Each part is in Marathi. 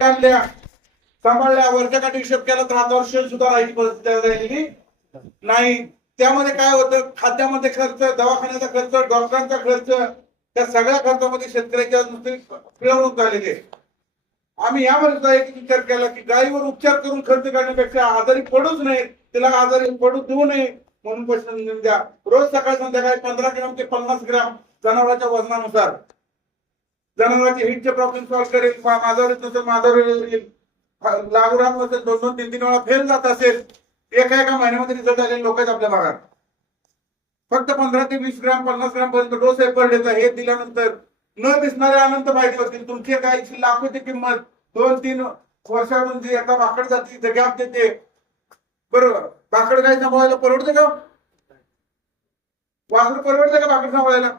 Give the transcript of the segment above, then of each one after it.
आणल्या सांभाळल्या वरच्या काठी हिशोब केला तर आता शेल सुद्धा राहायची परिस्थिती राहिलेली नाही. त्यामध्ये काय होतं? खाद्यामध्ये खर्च दवाखान्याचा खर्च डॉक्टरांचा खर्च त्या सगळ्या खर्चामध्ये शेतकऱ्याच्या नुसती पिळवणूक झालेली आहे. आम्ही यामध्ये सुद्धा एक विचार केला की गायीवर उपचार करून खर्च करण्यापेक्षा आजारी पडूच नये तिला आजारी पडू देऊ नये म्हणून प्रश्न द्या. रोज सकाळ संध्याकाळी पंधरा ग्राम ते पन्नास ग्राम जनावरांच्या वजनानुसार. जनावरांचे हिटचे प्रॉब्लेम सॉल्व्ह करेल मा- माझ्यावर येत नसेल माझ्यावर येईल लागूराम असेल दोन दोन तीन तीन वेळा फेल जात असेल एका एका महिन्यामध्ये रिझल्ट आलेले लोक आहेत आपल्या भागात. फक्त पंधरा ते वीस ग्राम पन्नास ग्राम पर्यंत डोस आहे पर डेचा हे दिल्यानंतर न दिसणारे अनंत फायदे होतील तुमची गायची लाखोची किंमत दोन तीन वर्षातून जी आता भाकड जाते ते गॅप देते. बरोबर भाकड गाय सांभाळायला परवडते का? वासर परवडते का भाकड सांभाळायला?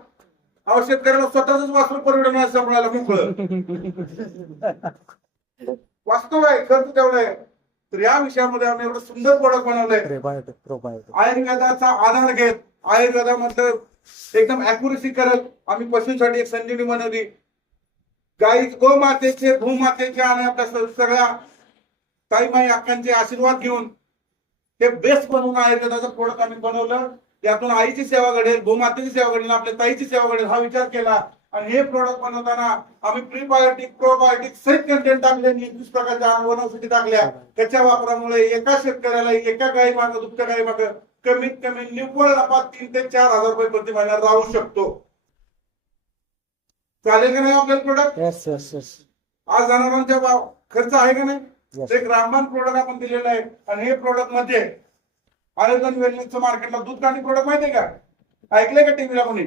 अहो शेतकऱ्याला स्वतःच वासरू परवडणार सांभाळायला मोकळं. वास्तव आहे खर्च तेवढा आहे. तर या विषयामध्ये आम्ही एवढं सुंदर प्रोडक्ट बनवलंय. आयुर्वेदाचा आधार घेत आयुर्वेदामधलं एकदम अॅक्युरेसी करत आम्ही पशूसाठी एक संजीवनी बनवली. गाई गोमातेचे भूमातेचे आणि आपल्या सगळ्या ताईमाई अक्कांचे आशीर्वाद घेऊन हे बेस्ट बनवून आयुर्वेदाचं प्रोडक्ट आम्ही बनवलं. यातून आईची सेवा घडेल भूमातेची सेवा घडेल आपल्या ताईची सेवा घडेल हा विचार केला. आणि हे प्रोडक्ट बनवताना आम्ही प्रीबायोटिक प्रोबायोटिक सहित कंटेंट टाकले एकवीस प्रकारच्या वनौषधी टाकल्या. त्याच्या वापरामुळे एका शेतकऱ्याला एका गाई मागं दुसऱ्या गाई मागं कमीत कमी निव्वळ नफा तीन ते चार हजार रुपये प्रति महिना राहू शकतो. चालेल का नाही आपल्याला प्रोडक्ट आज जनावरांच्या भाव खर्च आहे का नाही. एक रामबान प्रोडक्ट आपण दिलेलं आहे. आणि हे प्रोडक्टमध्ये आयोजन वेलनेसचं मार्केटला दूध आणि प्रोडक्ट माहितीये का? ऐकलंय का टीव्हीला कोणी?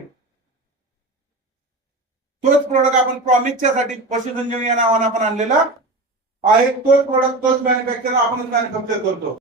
तोच प्रोडक्ट आपण प्रॉमिसच्या साठी पशुसंजीवनी या नावानं आपण आणलेला आहे. तोच प्रोडक्ट तोच मॅन्युफॅक्चर आपणच मॅन्युफॅक्चर करतो.